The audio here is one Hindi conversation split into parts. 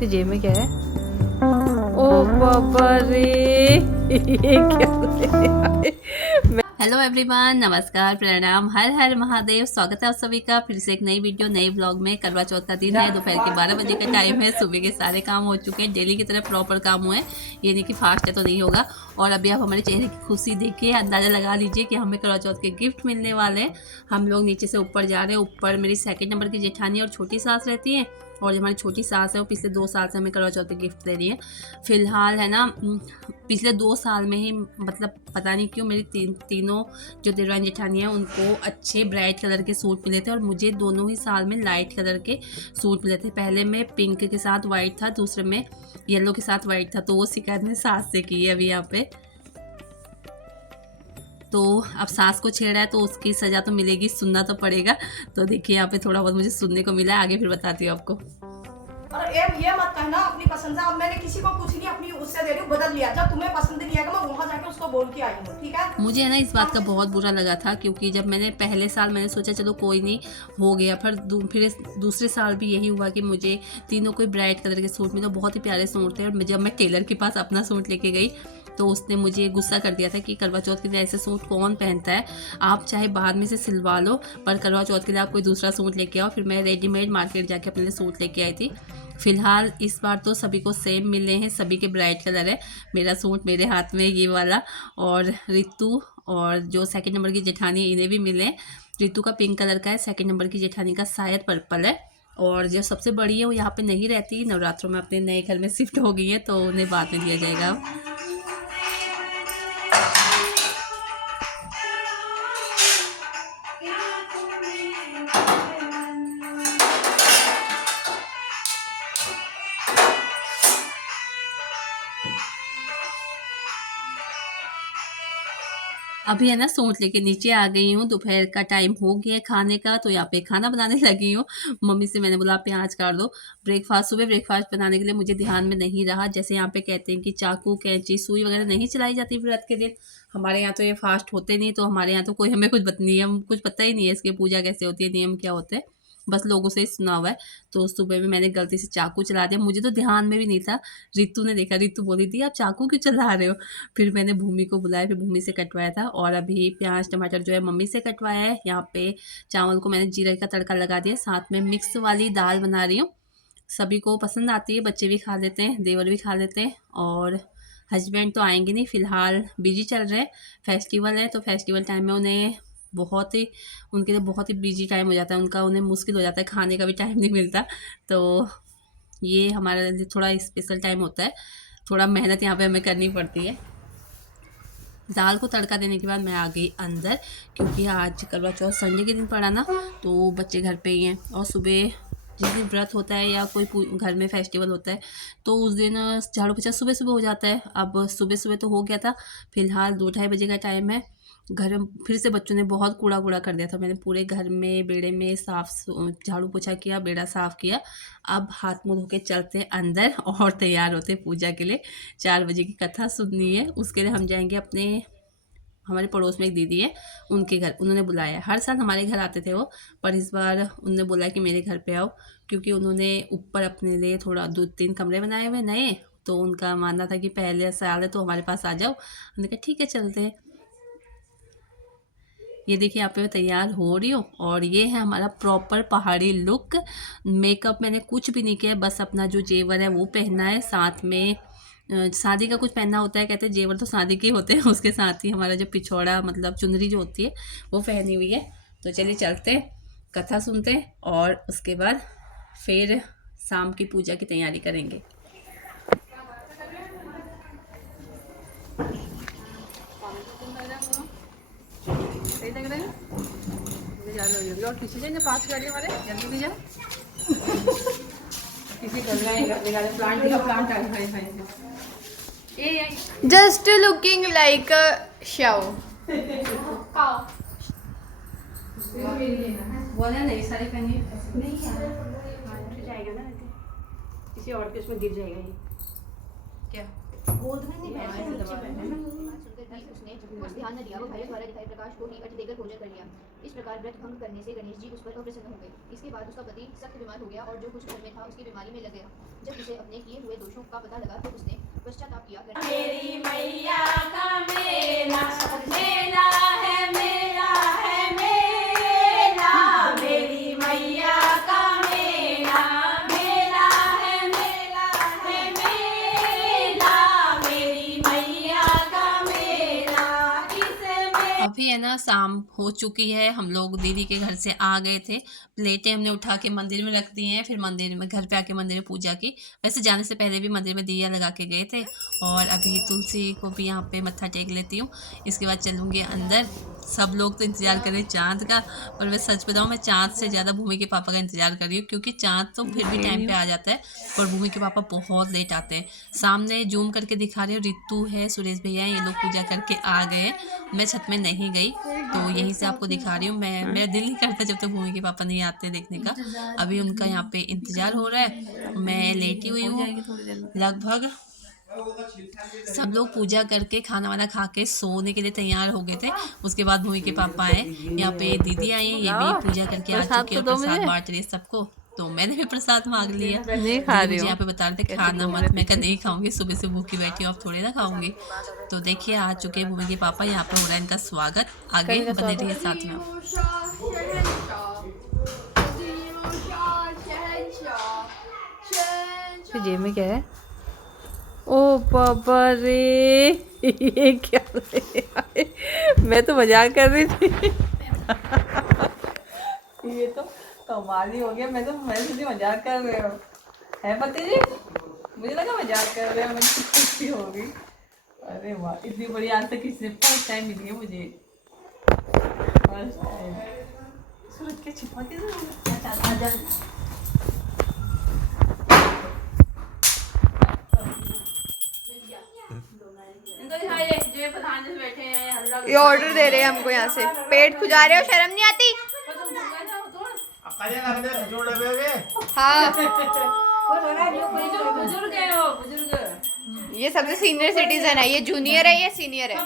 तो जेब में क्या है? ओ बाबा रे ये क्या? हेलो एवरीवन, नमस्कार, प्रणाम, हर हर महादेव। स्वागत है आप सभी का फिर से एक नई वीडियो नए ब्लॉग में। करवा चौथ का दिन है, दोपहर के 12 बजे का टाइम है। सुबह के सारे काम हो चुके हैं, डेली की तरह प्रॉपर काम हुए हैं। ये नहीं कि फास्ट है तो नहीं होगा। और अभी आप हमारे चेहरे की खुशी देखिए, अंदाज़ा लगा लीजिए कि हमें करवा चौथ के गिफ्ट मिलने वाले हैं। हम लोग नीचे से ऊपर जा रहे हैं। ऊपर मेरी सेकंड नंबर की जेठानी और छोटी सास रहती है, और जो हमारी छोटी सास है वो पिछले 2 साल से हमें करवा चौथ पे गिफ्ट दे रही है। फ़िलहाल है ना, पिछले 2 साल में ही मतलब पता नहीं क्यों मेरी तीनों जो देवरानी जेठानी है उनको अच्छे ब्राइट कलर के सूट मिले थे, और मुझे दोनों ही साल में लाइट कलर के सूट मिले थे। पहले में पिंक के साथ वाइट था, दूसरे में येलो के साथ वाइट था। तो वो शिकायत मैंने सास से की है अभी यहाँ पे। तो अब सास को छेड़ा है तो उसकी सज़ा तो मिलेगी, सुनना तो पड़ेगा। तो देखिए यहाँ पे थोड़ा बहुत मुझे सुनने को मिला है, आगे फिर बताती हूँ आपको। और ये मत कहना अपनी पसंद से। अब मैंने किसी को कुछ नहीं अपनी उससे दे रही हूँ, बदल लिया। जब तुम्हें पसंद नहीं आएगा मैं वहाँ जाके उसको बोल के आई हूँ, ठीक है? मुझे है ना इस बात का बहुत बुरा लगा था, क्योंकि जब मैंने पहले साल मैंने सोचा चलो कोई नहीं हो गया, फिर दूसरे साल भी यही हुआ कि मुझे तीनों कोई ब्राइट कलर के सूट मिले, बहुत ही प्यारे सूट थे। और जब मैं टेलर के पास अपना सूट लेके गई तो उसने मुझे गुस्सा कर दिया था कि करवा चौथ के लिए ऐसे सूट कौन पहनता है, आप चाहे बाद में से सिलवा लो, पर करवा चौथ के लिए आप कोई दूसरा सूट लेके आओ। फिर मैं रेडीमेड मार्केट जाके अपने लिए सूट लेके आई थी। फ़िलहाल इस बार तो सभी को सेम मिले हैं, सभी के ब्राइट कलर है। मेरा सूट मेरे हाथ में ये वाला, और रितु और जो सेकंड नंबर की जेठानी इन्हें भी मिले। रितु का पिंक कलर का है, सेकंड नंबर की जेठानी का शायद पर्पल है। और जो सबसे बड़ी है वो यहाँ पे नहीं रहती, नवरात्रों में अपने नए घर में शिफ्ट हो गई है, तो उन्हें बाद में दिया जाएगा। अभी है ना सूट लेके नीचे आ गई हूँ, दोपहर का टाइम हो गया है खाने का, तो यहाँ पे खाना बनाने लगी हूँ। मम्मी से मैंने बोला प्याज काट दो। सुबह ब्रेकफास्ट बनाने के लिए मुझे ध्यान में नहीं रहा। जैसे यहाँ पे कहते हैं कि चाकू कैंची सुई वगैरह नहीं चलाई जाती व्रत के दिन। हमारे यहाँ तो ये फास्ट होते नहीं, तो हमारे यहाँ तो कोई हमें कुछ नियम कुछ पता ही नहीं है इसकी, पूजा कैसे होती है, नियम क्या होते हैं, बस लोगों से ही सुना हुआ है। तो सुबह में मैंने गलती से चाकू चला दिया, मुझे तो ध्यान में भी नहीं था। रितु ने देखा, रितु बोली थी आप चाकू क्यों चला रहे हो? फिर मैंने भूमि को बुलाया, फिर भूमि से कटवाया था। और अभी प्याज टमाटर जो है मम्मी से कटवाया है। यहाँ पे चावल को मैंने जीरे का तड़का लगा दिया, साथ में मिक्स वाली दाल बना रही हूँ। सभी को पसंद आती है, बच्चे भी खा लेते हैं, देवर भी खा लेते हैं। और हस्बैंड तो आएंगे नहीं, फ़िलहाल बिजी चल रहे हैं, फेस्टिवल है, तो फेस्टिवल टाइम में उन्हें बहुत ही उनके लिए बहुत ही बिजी टाइम हो जाता है उनका, उन्हें मुश्किल हो जाता है, खाने का भी टाइम नहीं मिलता। तो ये हमारे लिए थोड़ा स्पेशल टाइम होता है, थोड़ा मेहनत यहाँ पे हमें करनी पड़ती है। दाल को तड़का देने के बाद मैं आ गई अंदर, क्योंकि आज करवा चौथ संडे के दिन पड़ा ना, तो बच्चे घर पे ही हैं। और सुबह जिस दिन व्रत होता है या कोई घर में फेस्टिवल होता है, तो उस दिन झाड़ू पोछा सुबह सुबह हो जाता है। अब सुबह सुबह तो हो गया था, फिलहाल 2-2:30 बजे का टाइम है। घर में फिर से बच्चों ने बहुत कूड़ा कूड़ा कर दिया था। मैंने पूरे घर में बेड़े में झाड़ू पोछा किया, बेड़ा साफ़ किया। अब हाथ मुँह धो के चलते हैं अंदर और तैयार होते हैं पूजा के लिए। 4 बजे की कथा सुननी है, उसके लिए हम जाएंगे अपने, हमारे पड़ोस में एक दीदी है उनके घर, उन्होंने बुलाया है। हर साल हमारे घर आते थे वो, पर इस बार उन्होंने बोला कि मेरे घर पे आओ, क्योंकि उन्होंने ऊपर अपने लिए थोड़ा 2-3 कमरे बनाए हुए नए। तो उनका मानना था कि पहले साल है तो हमारे पास आ जाओ। हमने कहा ठीक है चलते हैं। ये देखिए यहाँ पे मैं तैयार हो रही हूँ, और ये है हमारा प्रॉपर पहाड़ी लुक। मेकअप मैंने कुछ भी नहीं किया, बस अपना जो जेवर है वो पहनना है, साथ में शादी का कुछ पहनना होता है, कहते हैं जेवर तो शादी के होते हैं, उसके साथ ही हमारा जो पिछौड़ा मतलब चुनरी जो होती है वो पहनी हुई है। तो चलिए चलते हैं, कथा सुनते हैं, और उसके बाद फिर शाम की पूजा की तैयारी करेंगे। सही लग रहा है, और किसी ने पास कर लिया हमारे, जल्दी भी जाओ। किसी कर रहा है प्लांट है। Just looking like a show. बोला नहीं सारी पहनी नहीं जाएगा ना, किसी और के उसमें गिर जाएगा ये क्या। गोद में नहीं बैठे, नीचे बैठे ना। उसने कुछ ध्यान न दिया, वो भाइयों द्वारा दिखाए प्रकाश को ही अर्घ्य देकर भोजन कर लिया। इस प्रकार व्रत भंग करने से गणेश जी उस पर अप्रसन्न हो गए। इसके बाद उसका पति सख्त बीमार हो गया और जो कुछ घर में था उसकी बीमारी में लग गया। जब उसे अपने किए हुए दोषों का पता लगा तो उसने पश्चाताप किया। मेरी मैया का मेला, मेला है, मेला है, मेला, मेरी मैया का मेला, मेला है, मेला है, मेला, मेरी मैया का मेला। अभी है ना शाम हो चुकी है, हम लोग दीदी के घर से आ गए थे। प्लेटें हमने उठा के मंदिर में रख दी हैं, फिर मंदिर में घर पे आके मंदिर में पूजा की। वैसे जाने से पहले भी मंदिर में दिया लगा के गए थे और अभी तुलसी को भी यहाँ पे मत्था टेक लेती हूँ। इसके बाद चलूँगी अंदर। सब लोग तो इंतज़ार कर रहे हैं चाँद का, और मैं सच बताऊँ मैं चाँद से ज़्यादा भूमि के पापा का इंतज़ार कर रही हूँ, क्योंकि चाँद तो फिर भी टाइम पे आ जाता है पर भूमि के पापा बहुत लेट आते हैं। सामने जूम करके दिखा रही हूँ, रितु है, सुरेश भैया हैं, ये लोग पूजा करके आ गए। मैं छत में नहीं गई तो यहीं से आपको दिखा रही हूँ। मेरा दिल नहीं करता जब तक भूमि के पापा नहीं आते देखने का। अभी उनका यहाँ पे इंतज़ार हो रहा है, मैं लेटी हुई हूँ लगभग। सब लोग पूजा करके खाना वाना खा के सोने के लिए तैयार हो गए थे। उसके बाद भूमि के पापा आए, यहाँ पे दीदी आई हैं, ये भी पूजा करके आ चुके हैं, प्रसाद बांट रही सबको। तो मैंने भी प्रसाद मांग लिया। नहीं खा रही हूँ, यहाँ पे बता रहे थे खाना मत, मैं नहीं खाऊंगी, सुबह से भूखी बैठी हूँ, अब थोड़ी ना खाऊंगी। तो देखिए आ चुके हैं भूमि के पापा, यहाँ पे हो रहा है इनका स्वागत। आगे बने रहिए साथ में। जेब में क्या है? ओ पापा रे, ये क्या है? मैं तो मजाक कर रही थी। ये तो कमाल ही हो गया। मैं सोची मजाक कर रहे हो है पति जी, मुझे लगा मजाक कर रहे हो, मुझे खुशी हो गई। अरे वाह, इतनी बड़ी आज तक किसी ने फर्स्ट टाइम मिली है मुझे, फर्स्ट टाइम। सूरज के छिपा के ये ऑर्डर दे रहे हैं हमको, यहाँ से पेट खुजा रहे हो, शर्म नहीं आती? हाँ, ये सबसे सीनियर सिटीजन है, ये जूनियर है, ये सीनियर है।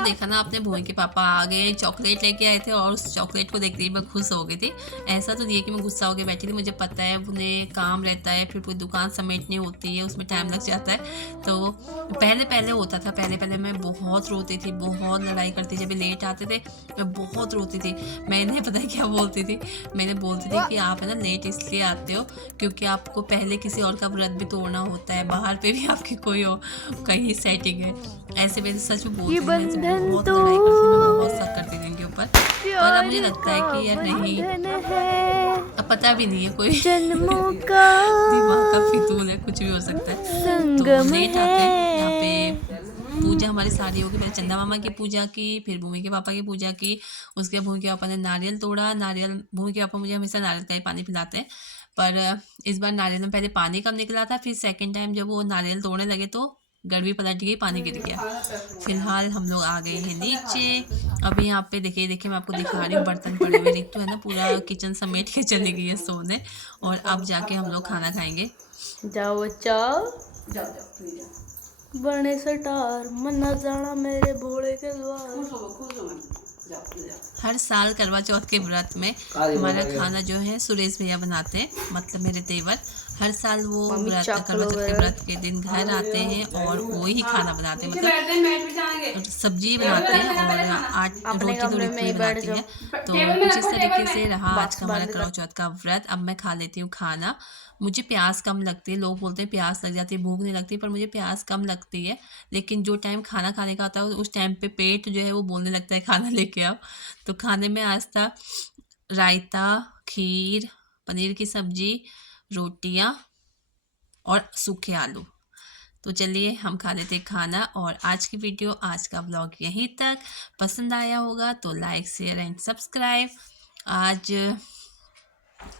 देखा ना आपने, भूमि के पापा आ गए, चॉकलेट लेके आए थे और उस चॉकलेट को देखते ही मैं खुश हो गई थी। ऐसा तो नहीं है कि मैं गुस्सा होकर बैठी थी, मुझे पता है उन्हें काम रहता है, फिर पूरी दुकान समेटनी होती है, उसमें टाइम लग जाता है। तो पहले होता था, पहले मैं बहुत रोती थी, बहुत लड़ाई करती, जब लेट आते थे मैं बहुत रोती थी। मैंने पता है क्या बोलती थी, मैंने बोलती थी कि आप है ना लेट इसलिए आते हो क्योंकि आपको पहले किसी और का व्रत भी तोड़ना होता है, बाहर पे भी आपकी कोई हो कहीं सेटिंग है। ऐसे मैंने सच में बोलती थी, बहुत लड़ाई करती थी, मैं बहुत शक करती थी इनके ऊपर। और अब मुझे लगता है कि यार नहीं, अब पता भी नहीं है, कोई दिमाग का फितूल है, कुछ भी हो सकता है। तो लेट आते हैं यहाँ पे। पूजा हमारी सारी होगी, पहले चंदा मामा की पूजा की, फिर भूमि के पापा की पूजा की, उसके बाद भूमि के पापा ने नारियल तोड़ा। भूमि के पापा मुझे हमेशा नारियल का ही पानी पिलाते हैं, पर इस बार नारियल में पहले पानी कम निकला था, फिर सेकंड टाइम जब वो नारियल तोड़ने लगे तो गड़वी पलट गई, पानी गिर गया। फिलहाल हम लोग आ गए हैं नीचे। अभी यहाँ पे देखिए मैं आपको दिखा रही हूँ, बर्तन पड़े हुए। रितु है ना पूरा किचन समेट के चली गई है सोने, और अब जाके हम लोग खाना खाएंगे। जाओ जाओ बने सटार मन्ना जाना मेरे भोले के द्वार। हर साल करवा चौथ के व्रत में हमारा खाना जो है सुरेश भैया बनाते हैं, मतलब मेरे देवर। हर साल वो मम्मी व्रत चख करवा लो चौथ के यार। व्रत के दिन घर आते हैं और वो ही खाना बनाते हैं, मतलब सब्जी बनाते हैं और अपने रोटी कमरे थोड़ी में थोड़ी ही बैठ बनाती जाओ। हैं। तो कुछ इस तरीके से रहा आज बॉक्स का हमारा बंद करवा कर। चौथ का व्रत। अब मैं खा लेती हूँ खाना। मुझे प्यास कम लगती है, लोग बोलते हैं प्यास लग जाती है, भूख नहीं लगती, पर मुझे प्यास कम लगती है। लेकिन जो टाइम खाना खाने का होता है उस टाइम पे पेट जो है वो बोलने लगता है खाना लेके आओ। तो खाने में आज था रायता, खीर, पनीर की सब्जी, रोटियाँ और सूखे आलू। तो चलिए हम खा लेते हैं खाना। और आज की वीडियो, आज का ब्लॉग यहीं तक। पसंद आया होगा तो लाइक, शेयर एंड सब्सक्राइब। आज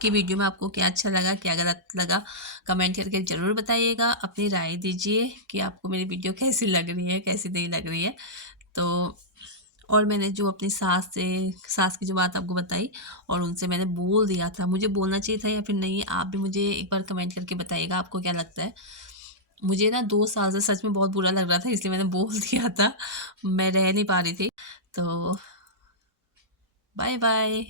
की वीडियो में आपको क्या अच्छा लगा, क्या गलत लगा, कमेंट करके ज़रूर बताइएगा। अपनी राय दीजिए कि आपको मेरी वीडियो कैसी लग रही है, कैसी नहीं लग रही है। तो और मैंने जो अपनी सास की जो बात आपको बताई और उनसे मैंने बोल दिया था, मुझे बोलना चाहिए था या फिर नहीं, आप भी मुझे एक बार कमेंट करके बताइएगा आपको क्या लगता है। मुझे ना 2 साल से सच में बहुत बुरा लग रहा था, इसलिए मैंने बोल दिया था, मैं रह नहीं पा रही थी। तो बाय बाय।